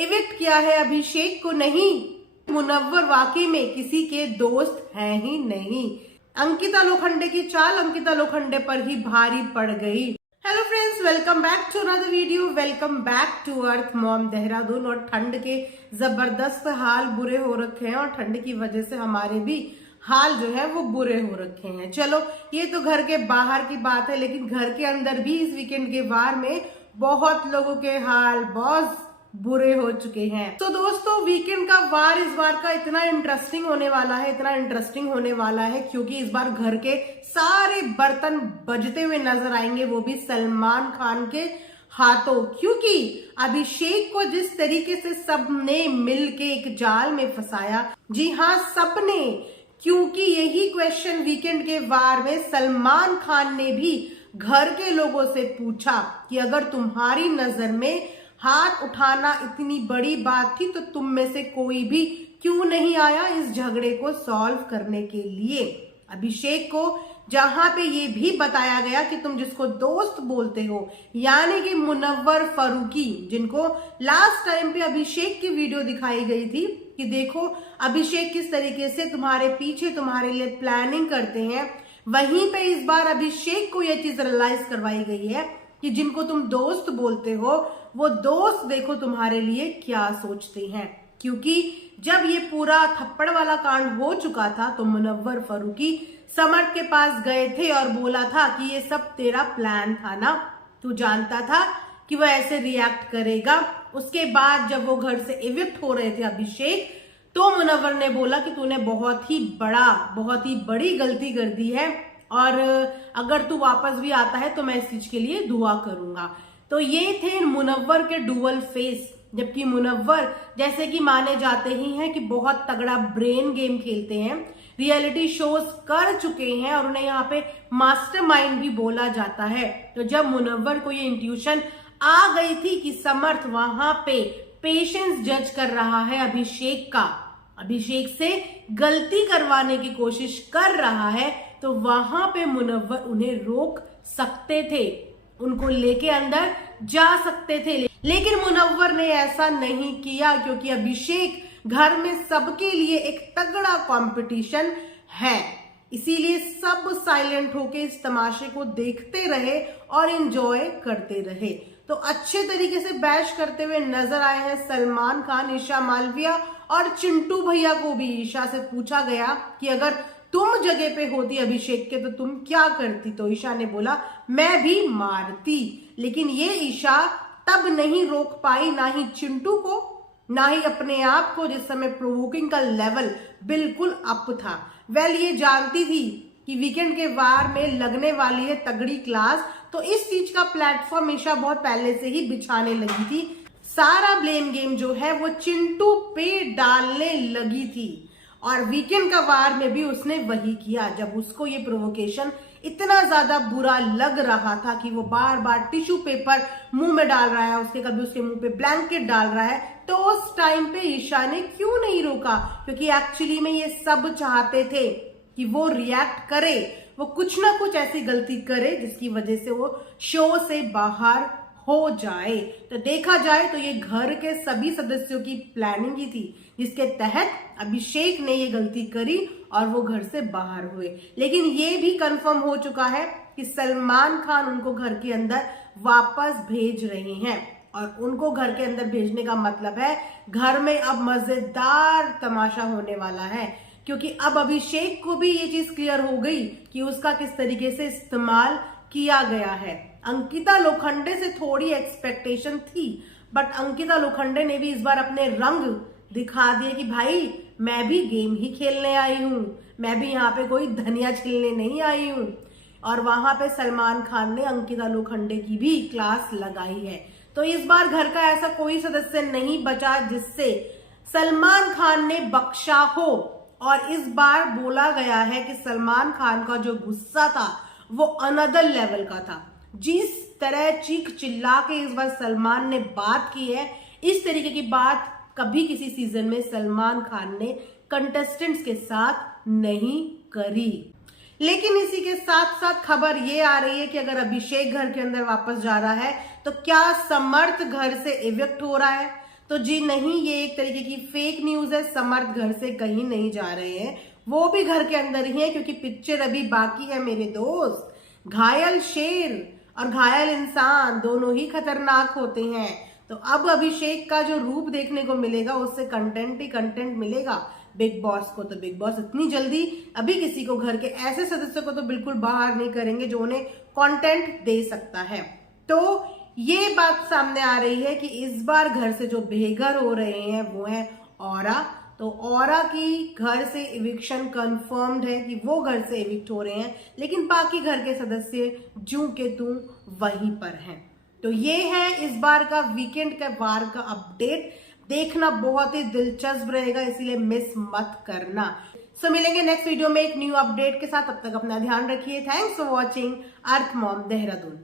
Evict किया है अभिषेक को नहीं। मुनव्वर वाकई में किसी के दोस्त हैं ही नहीं। अंकिता लोखंडे की चाल अंकिता लोखंडे पर ही भारी पड़ गई। Hello friends, welcome back to another video. Welcome back to Earth Mom Dehradun. और ठंड के जबरदस्त हाल बुरे हो रखे हैं और ठंड की वजह से हमारे भी हाल जो है वो बुरे हो रखे हैं। चलो ये तो घर के बाहर की बात है, लेकिन घर के अंदर भी इस वीकेंड के वार में बहुत लोगों के हाल बहुत बुरे हो चुके हैं। तो दोस्तों, वीकेंड का वार इस बार का इतना इंटरेस्टिंग होने वाला है, क्योंकि इस बार घर के सारे बर्तन बजते हुए नजर आएंगे, वो भी सलमान खान के हाथों। क्योंकि अभिषेक को जिस तरीके से सबने मिलके एक जाल में फंसाया, जी हाँ सबने, क्योंकि यही क्वेश्चन वीकेंड के वार में सलमान खान ने भी घर के लोगों से पूछा कि अगर तुम्हारी नजर में हाथ उठाना इतनी बड़ी बात थी तो तुम में से कोई भी क्यों नहीं आया इस झगड़े को सॉल्व करने के लिए। अभिषेक को जहां पे ये भी बताया गया कि तुम जिसको दोस्त बोलते हो, यानी कि मुनव्वर फारूकी, जिनको लास्ट टाइम पे अभिषेक की वीडियो दिखाई गई थी कि देखो अभिषेक किस तरीके से तुम्हारे पीछे तुम्हारे लिए प्लानिंग करते हैं, वहीं पे इस बार अभिषेक को यह चीज रियलाइज करवाई गई है कि जिनको तुम दोस्त बोलते हो वो दोस्त देखो तुम्हारे लिए क्या सोचते हैं। क्योंकि जब ये पूरा थप्पड़ वाला कांड हो चुका था तो मुनव्वर फारूकी समर्थ के पास गए थे और बोला था कि ये सब तेरा प्लान था ना, तू जानता था कि वो ऐसे रिएक्ट करेगा। उसके बाद जब वो घर से इविक्ट हो रहे थे अभिषेक, तो मुनव्वर ने बोला कि तूने बहुत ही बड़ी गलती कर दी है और अगर तू वापस भी आता है तो मैं इस चीज के लिए दुआ करूंगा। तो ये थे मुनव्वर के डुअल फेस। जबकि मुनव्वर जैसे कि माने जाते ही हैं कि बहुत तगड़ा ब्रेन गेम खेलते हैं, रियलिटी शोज कर चुके हैं और उन्हें यहाँ पे मास्टरमाइंड भी बोला जाता है। तो जब मुनव्वर को ये इंट्यूशन आ गई थी कि समर्थ वहां पे पेशेंस जज कर रहा है अभिषेक से गलती करवाने की कोशिश कर रहा है, तो वहां पे मुनव्वर उन्हें रोक सकते थे, उनको लेके अंदर जा सकते थे। लेकिन मुनव्वर ने ऐसा नहीं किया, क्योंकि अभिषेक घर में सबके लिए एक तगड़ा कंपटीशन है। इसीलिए सब साइलेंट होके इस तमाशे को देखते रहे और एंजॉय करते रहे। तो अच्छे तरीके से बैश करते हुए नजर आए हैं सलमान खान, ईशा मालविया और चिंटू भैया को भी। ईशा से पूछा गया कि अगर तुम जगह पे होती अभिषेक के तो तुम क्या करती, तो ईशा ने बोला मैं भी मारती। लेकिन ये ईशा तब नहीं रोक पाई, ना ही चिंटू को ना ही अपने आप को, जिस समय प्रोवोकिंग का लेवल बिल्कुल अप था। ये जानती थी कि वीकेंड के वार में लगने वाली है तगड़ी क्लास, तो इस चीज का प्लेटफॉर्म ईशा बहुत पहले से ही बिछाने लगी थी। सारा ब्लेम गेम जो है वो चिंटू पे डालने लगी थी और वीकेंड का वार में भी उसने वही किया। जब उसको ये प्रोवोकेशन इतना ज्यादा बुरा लग रहा था कि वो बार बार टिश्यू पेपर मुंह में डाल रहा है, कभी उसके मुंह पे ब्लैंकेट डाल रहा है, तो उस टाइम पे ईशा ने क्यों नहीं रोका? क्योंकि एक्चुअली में ये सब चाहते थे कि वो रिएक्ट करे, वो कुछ ना कुछ ऐसी गलती करे जिसकी वजह से वो शो से बाहर हो जाए। तो देखा जाए तो ये घर के सभी सदस्यों की प्लानिंग ही थी, जिसके तहत अभिषेक ने ये गलती करी और वो घर से बाहर हुए। लेकिन ये भी कंफर्म हो चुका है कि सलमान खान उनको घर के अंदर वापस भेज रहे हैं और उनको घर के अंदर भेजने का मतलब है घर में अब मजेदार तमाशा होने वाला है। क्योंकि अब अभिषेक को भी ये चीज क्लियर हो गई कि उसका किस तरीके से इस्तेमाल किया गया है। अंकिता लोखंडे से थोड़ी एक्सपेक्टेशन थी, बट अंकिता लोखंडे ने भी इस बार अपने रंग दिखा दिए कि भाई मैं भी गेम ही खेलने आई हूं, मैं भी यहाँ पे कोई धनिया छिलने नहीं आई हूं। और वहां पे सलमान खान ने अंकिता लोखंडे की भी क्लास लगाई है। तो इस बार घर का ऐसा कोई सदस्य नहीं बचा जिससे सलमान खान ने बख्शा हो। और इस बार बोला गया है कि सलमान खान का जो गुस्सा था वो अनदर लेवल का था। जिस तरह चीख चिल्ला के इस बार सलमान ने बात की है, इस तरीके की बात कभी किसी सीजन में सलमान खान ने कंटेस्टेंट्स के साथ नहीं करी। लेकिन इसी के साथ साथ खबर ये आ रही है कि अगर अभिषेक घर के अंदर वापस जा रहा है तो क्या समर्थ घर से इविक्ट हो रहा है? तो जी नहीं, ये एक तरीके की फेक न्यूज है। समर्थ घर से कहीं नहीं जा रहे हैं, वो भी घर के अंदर ही है, क्योंकि पिक्चर अभी बाकी है मेरे दोस्त। घायल शेर और घायल इंसान दोनों ही खतरनाक होते हैं। तो अब अभिषेक का जो रूप देखने को मिलेगा, उससे कंटेंट ही कंटेंट मिलेगा बिग बॉस को। तो बिग बॉस इतनी जल्दी अभी किसी को, घर के ऐसे सदस्य को तो बिल्कुल बाहर नहीं करेंगे जो उन्हें कंटेंट दे सकता है। तो ये बात सामने आ रही है कि इस बार घर से जो बेघर हो रहे हैं वो है औरा। तो औरा की घर से इविक्शन कंफर्म्ड है कि वो घर से इविक्ट हो रहे हैं, लेकिन बाकी घर के सदस्य जू के तू वहीं पर हैं। तो ये है इस बार का वीकेंड का वार का अपडेट। देखना बहुत ही दिलचस्प रहेगा, इसीलिए मिस मत करना। सो मिलेंगे नेक्स्ट वीडियो में एक न्यू अपडेट के साथ। तब तक अपना ध्यान रखिए। Thanks for watching earth Mom Dehradun.